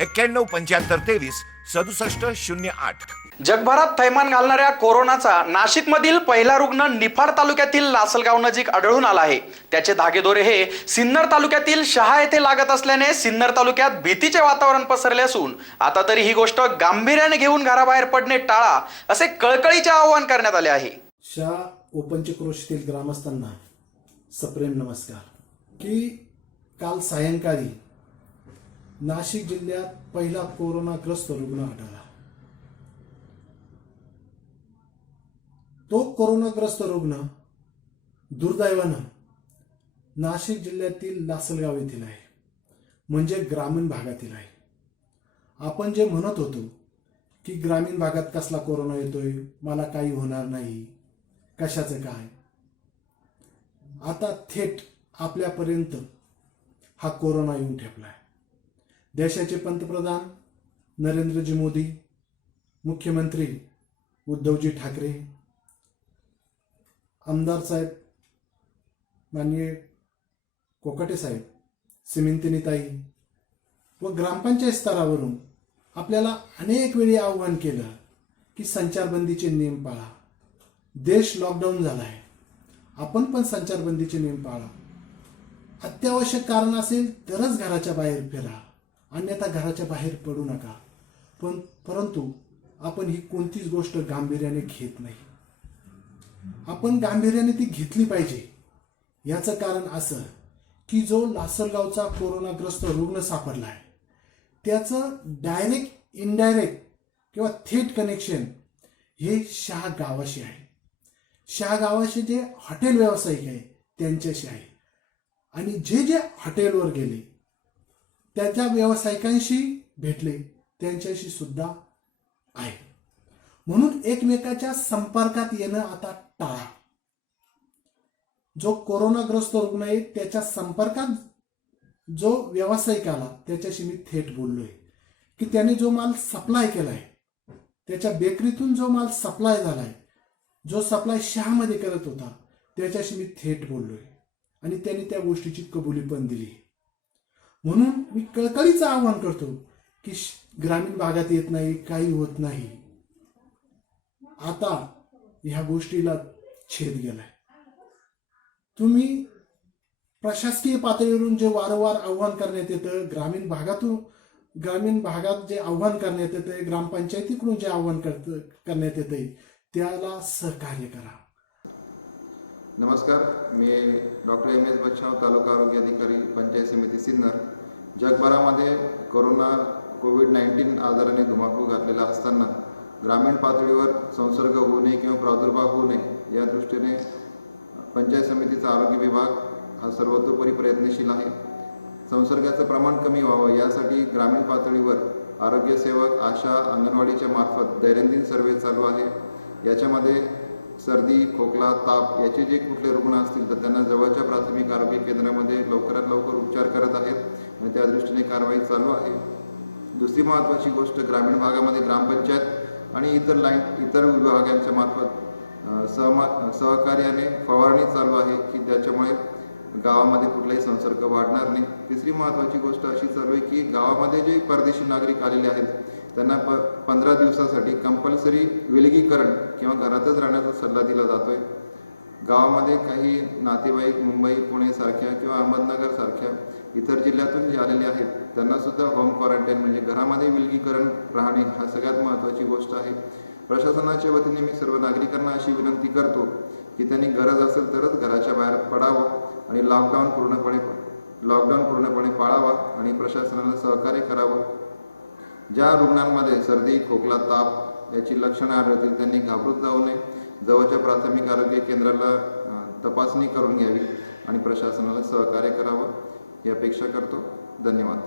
एक्क्याण्णव पंच्याहत्तर तेवीस सदुसष्ट शून्य आठ. जगभरात थैमान घालणाऱ्या कोरोनाचा नाशिकमधील पहिला रुग्ण निफाड तालुक्यातील लासलगाव नजीक आढळून आला आहे. त्याचे धागेदोरे हे सिन्नर तालुक्यातील शहा येथे लागत असल्याने सिन्नर तालुक्यात भीतीचे वातावरण पसरले असून आता तरी ही गोष्ट गांभीर्याने घेऊन घराबाहेर पडणे टाळा असे कळकळीचे आवाहन करण्यात आले आहे. शा ओपनचे ग्रामस्थांना सप्रेम नमस्कार. की काल सायंकाळी नाशिक जिल्ह्यात पहिला कोरोनाग्रस्त रुग्ण आढळला. तो कोरोनाग्रस्त रुग्ण दुर्दैवानं नाशिक जिल्ह्यातील लासलगाव येथील आहे म्हणजे ग्रामीण भागातील आहे. आपण जे म्हणत होतो की ग्रामीण भागात कसला कोरोना येतोय मला काही होणार नाही कशाचं काय? आता थेट आपल्यापर्यंत हा कोरोना येऊन ठेपलाय. देशाचे पंतप्रधान नरेंद्रजी मोदी मुख्यमंत्री उद्धवजी ठाकरे आमदार साहेब माननीय कोकाटे साहेब सिमिंतिनीताई व ग्रामपंचायत स्तरावरून आपल्याला अनेक वेळी आव्हान केलं की संचारबंदीचे नियम पाळा. देश लॉकडाऊन झाला आहे आपण पण संचारबंदीचे नियम पाळा. अत्यावश्यक कारण असेल तरच घराच्या बाहेर फिरा. अन्यथा घराच्या बाहेर पडू नका. पण परंतु आपण ही कोणतीच गोष्ट गांभीर्याने घेत नाही. आपण गांभीर्याने ती घेतली पाहिजे. याचं कारण असं की जो लासलगावचा कोरोनाग्रस्त रुग्ण सापडला आहे त्याचं डायरेक्ट इनडायरेक्ट किंवा थेट कनेक्शन हे शहा गावाशी आहे. शहा गावाशी जे हॉटेल व्यावसायिक आहे त्यांच्याशी आहे. आणि जे जे हॉटेलवर गेले त्या त्या व्यावसायिकांशी भेटले. त्यांच्याशी सुद्धा आहे. म्हणून एकमेकाच्या संपर्कात येणं आता टाळा. जो कोरोनाग्रस्त रुग्ण आहे त्याच्या संपर्कात जो व्यावसायिक आला त्याच्याशी मी थेट बोललोय. की त्याने जो माल सप्लाय केलाय त्याच्या बेकरीतून जो माल सप्लाय झालाय जो सप्लाय शहामध्ये करत होता त्याच्याशी मी थेट बोललोय. आणि त्याने त्या गोष्टीची कबुली पण दिली. म्हणून मी कळकळीचं आवाहन करतो की श- ग्रामीण भागात येत नाही काही होत नाही. आता ह्या गोष्टीला छेद गेलाय. तुम्ही प्रशासकीय पातळीवरून जे वारंवार आव्हान करण्यात येतं ग्रामीण भागातून ग्रामीण भागात जे आव्हान करण्यात येतं ग्रामपंचायतीकडून जे आव्हान करत करण्यात येतंय त्याला सहकार्य करा. नमस्कार मी doctor M S Bachhav taluka आरोग्य अधिकारी पंचायत समिती सिन्नर. जगभरामध्ये कोरोना कोविड नाईन्टीन आजाराने धुमाकूळ घातलेला असताना ग्रामीण पातळीवर संसर्ग होऊ नये किंवा प्रादुर्भाव होऊ नये या दृष्टीने पंचायत समितीचा आरोग्य विभाग हा सर्वतोपरी प्रयत्नशील आहे. संसर्गाचं प्रमाण कमी व्हावं यासाठी ग्रामीण पातळीवर आरोग्यसेवक आशा अंगणवाडीच्या मार्फत दैनंदिन सर्वे चालू आहे. याच्यामध्ये सर्दी खोकला ताप याचे जे कुठले रुग्ण असतील तर त्यांना जवळच्या प्राथमिक आरोग्य केंद्रामध्ये लवकरात लवकर उपचार करत आहेत आणि त्या दृष्टीने कारवाई चालू आहे. दुसरी महत्त्वाची गोष्ट ग्रामीण भागामध्ये ग्रामपंचायत आणि इतर लाईन इतर विभागांच्या मार्फत सहमा सहकार्याने फवारणी चालू आहे की त्याच्यामुळे गावामध्ये कुठलाही संसर्ग वाढणार नाही. तिसरी महत्त्वाची गोष्ट अशी चालू आहे की गावामध्ये जे परदेशी नागरिक आलेले आहेत त्यांना प पंधरा दिवसासाठी कंपल्सरी विलगीकरण किंवा घरातच राहण्याचा सल्ला दिला जातो आहे गावामध्ये काही नातेवाईक मुंबई पुणेसारख्या किंवा अहमदनगरसारख्या इतर जिल्ह्यातून जे आलेले आहेत त्यांनासुद्धा होम क्वारंटाईन म्हणजे घरामध्ये विलगीकरण राहणे हा सगळ्यात महत्त्वाची गोष्ट आहे. प्रशासनाच्या वतीने मी सर्व नागरिकांना अशी विनंती करतो की त्यांनी गरज असेल तरच घराच्या बाहेर पडावं आणि लॉकडाऊन पूर्णपणे लॉकडाऊन पूर्णपणे पाळावा आणि प्रशासनाला सहकार्य करावं. ज्या रुग्णांमध्ये सर्दी खोकला ताप याची लक्षणं आढळतील त्यांनी घाबरूत जाऊ नये. जवळच्या प्राथमिक आरोग्य केंद्राला तपासणी करून घ्यावी आणि प्रशासनाला सहकार्य करावं ही अपेक्षा करतो. धन्यवाद.